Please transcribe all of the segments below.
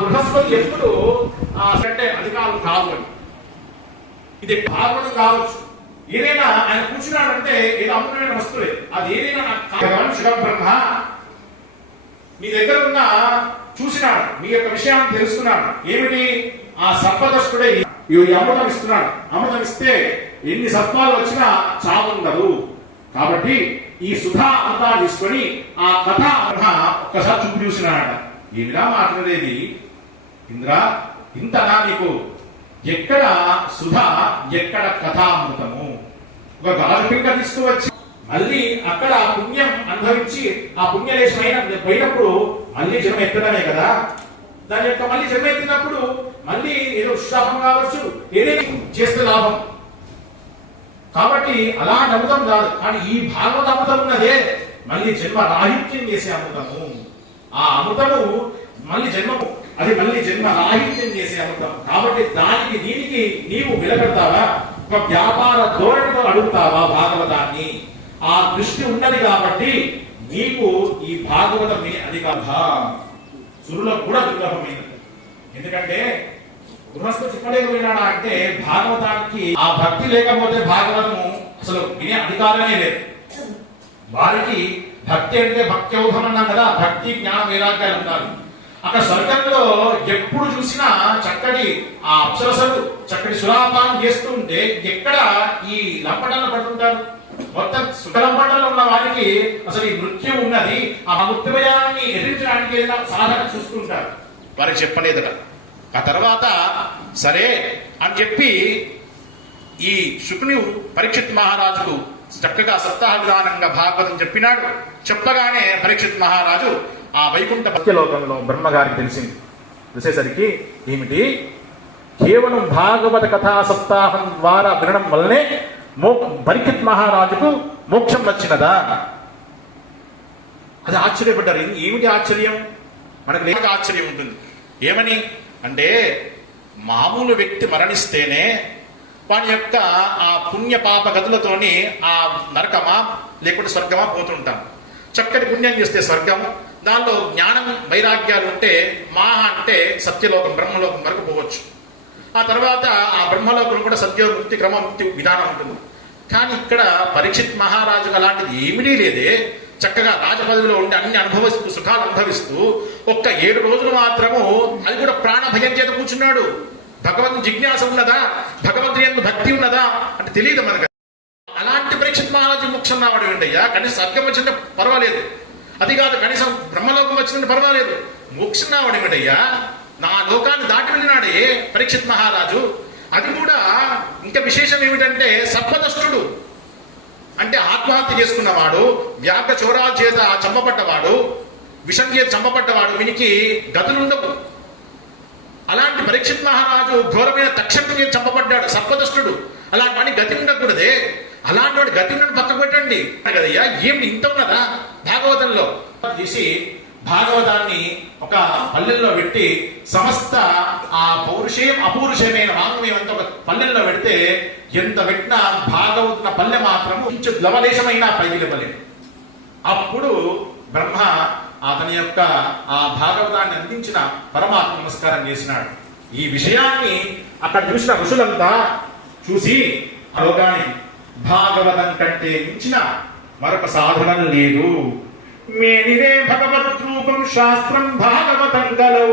బృహస్పతి ఎప్పుడు అంటే అధికారం కాదు అని. ఇది భాగవతం కావచ్చు, ఏదైనా ఆయన కూర్చున్నాడంటే ఏదో అమూల్యమైన వస్తువే, అది ఏదైనా బ్రహ్మ మీ దగ్గర ఉన్న చూసినాడు, మీ యొక్క విషయాన్ని తెలుసుకున్నాడు. ఏమిటి? ఆ సర్పదష్టుడే ఈ అమృతం ఇస్తున్నాడు. అమృతం ఇస్తే ఎన్ని సత్వాలు వచ్చినా చావుండదు. కాబట్టి ఈ సుధా అంతా తీసుకొని ఆ కథ ఒక్కసారి చూపి చూసినాడట. ఏమిరా మాట్లాడేది ఇంద్ర, ఇంతనా నీకు? ఎక్కడ సుధ, ఎక్కడ కథామృతము? ఒక గాజు పింక తీసుకువచ్చి మళ్ళీ అక్కడ పుణ్యం అనుభవించి ఆ పుణ్యలేశమైన పోయినప్పుడు మళ్ళీ జన్మ ఎత్తడమే కదా. దాని యొక్క మళ్ళీ జన్మ ఎత్తినప్పుడు మళ్ళీ ఏదో శాపం కావచ్చు, ఏదైనా చేస్తే లాభం. కాబట్టి అలా అమృతం కాదు. కానీ ఈ భాగవత అమృతం ఉన్నదే మళ్ళీ జన్మ రాహిత్యం చేసే అమృతము. ఆ అమృతము మళ్ళీ జన్మము, అది మళ్ళీ జన్మ రాహిత్యం చేసే అమృతం. కాబట్టి దానికి దీనికి నీవు విలపెడతావా? ఒక వ్యాపార ధోరణితో అడుగుతావా భాగవతాన్ని? ఆ దృష్టి ఉన్నది కాబట్టి నీకు ఈ భాగవతం అది కాదా సురులకు కూడా దుర్లభమైనది. ఎందుకంటే బృహస్పతి చెప్పలేకపోయినాడా అంటే భాగవతానికి ఆ భక్తి లేకపోతే భాగవతము అసలు వినే అధికారమే లేదు. వారికి భక్తి అంటే భక్త్యౌహం అన్నాం కదా, భక్తి జ్ఞానం వైరాగ్యాలు ఉంటారు. అక్కడ స్వర్గంలో ఎప్పుడు చూసినా చక్కటి ఆ అప్సరసలు చక్కటి సురాపానం చేస్తూ ఉంటే ఎక్కడ ఈ లంపటంలో పడుతుంటారు. మొత్తం సుఖలంపటంలో ఉన్న వారికి అసలు ఈ మృత్యు ఉన్నది, ఆ మృత్యుభయాన్ని ఎదిరించడానికి ఏదైనా సాధన చూస్తుంటారు. వారికి చెప్పలేదు కదా. ఆ తర్వాత సరే అని చెప్పి ఈ శుకుని పరీక్షిత్ మహారాజుకు చక్కగా సప్తాహ విధానంగా భాగవతం చెప్పినాడు. చెప్పగానే పరీక్షిత్ మహారాజు ఆ వైకుంఠ భక్తిలోకంలో బ్రహ్మగారికి తెలిసింది. తెలిసేసరికి ఏమిటి, కేవలం భాగవత కథా సప్తాహం ద్వారా వినడం వల్లనే పరీక్షిత్ మహారాజుకు మోక్షం వచ్చినదా? అది ఆశ్చర్యపడ్డారు. ఏమిటి ఆశ్చర్యం? మనకు లేక ఆశ్చర్యం ఉంటుంది. ఏమని అంటే మామూలు వ్యక్తి మరణిస్తేనే వాని యొక్క ఆ పుణ్య పాప గతులతోని ఆ నరకమా లేకుంటే స్వర్గమా పోతుంటాం. చక్కటి పుణ్యం చేస్తే స్వర్గం, దానిలో జ్ఞానం వైరాగ్యాలు ఉంటే మహా అంటే సత్యలోకం బ్రహ్మలోకం వరకు పోవచ్చు. ఆ తర్వాత ఆ బ్రహ్మలోకం కూడా సత్యోముక్తి క్రమముక్తి విధానం ఉంటుంది. కానీ ఇక్కడ పరీక్షిత్ మహారాజుకు అలాంటిది ఏమిటీ లేదే. చక్కగా రాజపదవిలో ఉండి అన్ని అనుభవిస్తూ సుఖాలు అనుభవిస్తూ ఒక్క 7 రోజులు మాత్రము అది కూడా ప్రాణ భయం చేత కూర్చున్నాడు. భగవంతు జిజ్ఞాస ఉన్నదా, భగవంతుని యందు భక్తి ఉన్నదా అంటే తెలియదు మనకు. అలాంటి పరీక్షిత్ మహారాజు మోక్షం రావడం ఏంటయ్యా? కనీసం స్వర్గం వచ్చింటే పర్వాలేదు, అది కాదు కనీసం బ్రహ్మలోకం వచ్చిందంటే పర్వాలేదు, మోక్షం రావడం ఏంటయ్యా? నా లోకాన్ని దాటి వెళ్ళినాడే పరీక్షిత్ మహారాజు. అది కూడా ఇంకా విశేషం ఏమిటంటే సర్పదష్టుడు అంటే ఆత్మహత్య చేసుకున్నవాడు, వ్యాఘ్ర చోరాల చేత చంపబడ్డవాడు, విషం చేత చంపబడ్డవాడు, వీనికి గతులుండవు. అలాంటి పరీక్షిత్ మహారాజు ఘోరమైన తక్షకుడు చేత చంపబడ్డాడు, సర్పదష్టుడు. అలాంటి వాడిని గతి ఉండకూడదే. అలాంటి వాడి గతి ఉండని పక్కకు పెట్టండి కదయ్యా. ఏమి ఇంత ఉన్నదా భాగవతంలో? తీసి భాగవతాన్ని ఒక పల్లెల్లో పెట్టి సమస్త ఆ పౌరుషేయం అపౌరుషమైన వాంగ్మయం అంతా ఒక పల్లెల్లో పెడితే ఎంత పెట్టినా భాగవతున్న పల్లె మాత్రము కొంచెం లవలేశమైన పైకి లేవలేదు. అప్పుడు బ్రహ్మ అతని యొక్క ఆ భాగవతాన్ని అందించిన పరమాత్మ నమస్కారం చేసినాడు. ఈ విషయాన్ని అక్కడ చూసిన ఋషులంతా చూసి ఆ లోకానికి భాగవతం కంటే మించిన మరొక సాధనం లేదు. మేనిరే భగవత్ రూపం శాస్త్రం భాగవతం గలౌ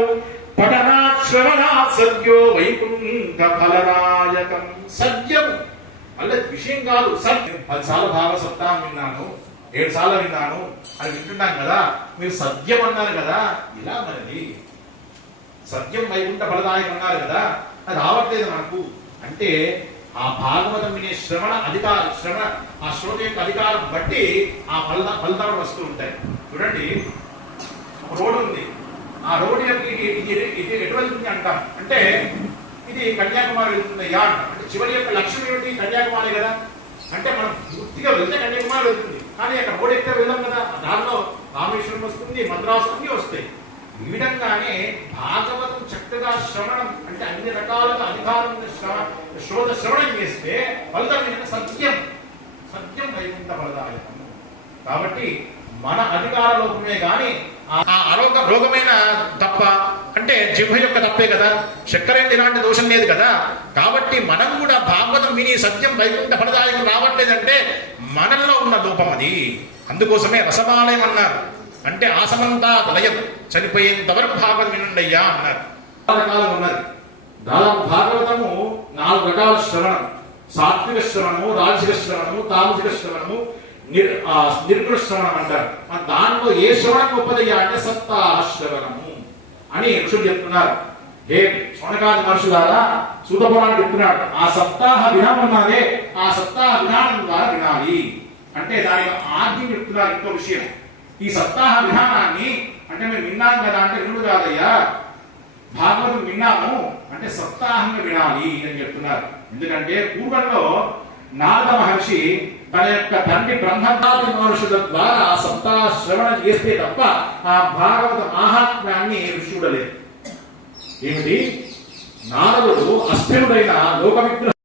పఠనా శ్రవణా సద్యో వైకుంఠ ఫలరాయకం. సత్యం అల్ల విషయం కాదు, సత్యం. 10 సార్లు భాగ సప్తాహం విన్నాను, 7 సార్లు విన్నాను అని వింటున్నాం కదా. మీరు సత్యం అన్నారు కదా, ఇలా మరి సత్యం వైకుంఠ ఫలదాయకం అన్నారు కదా, అది రావట్లేదు మనకు. అంటే ఆ భాగవతం వినే శ్రవణ అధికారం, శ్రవణ ఆ శ్రోత యొక్క అధికారం బట్టి ఆ ఫలితాలు వస్తూ ఉంటాయి. చూడండి, ఒక రోడ్డు ఉంది, ఆ రోడ్డు యొక్క ఇది ఎటు వెళ్తుంది అంటాం అంటే ఇది కన్యాకుమారి వెళ్తుందయ్యా అంట. అంటే చివరి యొక్క లక్ష్యం ఏమిటి? కన్యాకుమారి కదా. అంటే మనం పూర్తిగా వెళ్తే కన్యాకుమారి వెళ్తుంది, కానీ అక్కడ రోడ్ ఎక్కడ వెళ్ళాం కదా. దానిలో రామేశ్వరం వస్తుంది, మద్రాసు అన్ని వస్తాయి. ఈ విధంగానే భాగవతం చక్కగా శ్రవణం అంటే అన్ని రకాలుగా అధికారం శ్రోత శ్రవణం చేస్తే ఫలితం సత్యం, సత్యం వైకుంఠ ఫలదాయకం. కాబట్టి మన అధికార లోపమే గాని ఆ రోగమైన తప్ప అంటే జిహ్వ యొక్క తప్పే కదా, చక్కెర ఎలాంటి దోషం లేదు కదా. కాబట్టి మనం కూడా భాగవతం విని సత్యం వైకుంఠ ఫలదాయకం రావట్లేదంటే మనల్లో ఉన్న లోపం అది. అందుకోసమే రసమాలయం అన్నారు. అంటే ఆసమంతా లయం, చనిపోయేంత వరకు భాగవతం వినుండయ్యా అన్నారు. రకాలు ఉన్నది. దాదాపు భాగవతము 4 రకాల శ్రవణం: సాత్విక శ్రవణము, రాజసిక శ్రవణము, తామసిక శ్రవణము, నిర్గుణ శ్రవణం అంటారు. దాంట్లో ఏ శ్రవణం గొప్పదయ్యా అంటే సప్తాహ శ్రవణము అని ఋషులు చెప్తున్నారు. హే శౌనకాది మహర్షులారా, సూత పురాణం చెప్తున్నాడు, ఆ సప్తాహ విధానం ఉన్నదే, ఆ సప్తాహ విధానం ద్వారా వినాలి అంటే దానికి ఆద్యం చెప్తున్నారు. ఇంకో విషయం, ఈ సప్తాహ విధానాన్ని అంటే మేము విన్నాం కదా అంటే వినుడు కాదయ్యా, భాగవతం విన్నాము అంటే సప్తాహంగా వినాలి అని చెప్తున్నారు. ఎందుకంటే పూర్వంలో నారద మహర్షి తన యొక్క తండ్రి బ్రహ్మదాది మహర్షుల ద్వారా సప్తాహ శ్రవణం చేస్తే తప్ప ఆ భాగవత మహాత్మ్యాన్ని ఋషి చూడలేదు. ఏమిటి? నారదుడు అస్థిరుడైన లోకవిగ్రహ